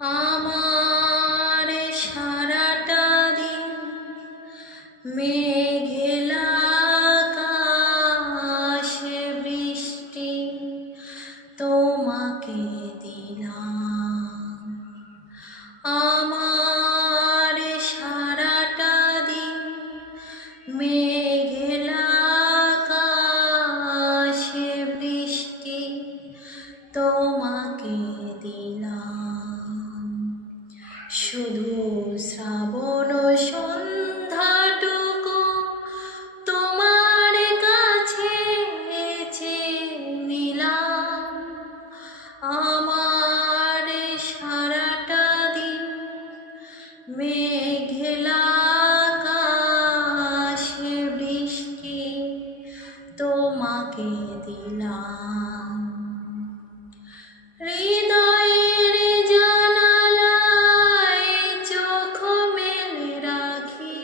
আমার সারাটা দিন মেঘলা আকাশে বৃষ্টি তোমাকে দিলাম। আমার সারাটা দিন মেঘলা আকাশে বৃষ্টি তোমাকে দিলাম। শুধু শ্রাবণ সন্ধ্যাটুকু তোমার কাছে চেয়ে নিলাম। আমার সারাটা দিন মেঘলা আকাশে বৃষ্টি তোমাকে দিলাম। হৃদয়ের জানালায় চোখ মেলে রাখি,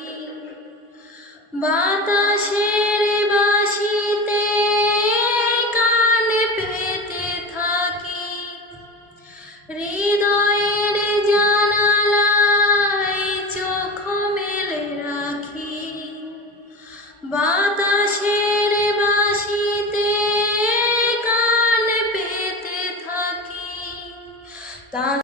বাতাসের বাঁশিতে কান পেতে থাকি। হৃদয়ের জানালায় চোখ মেলে রাখি, বাতাসের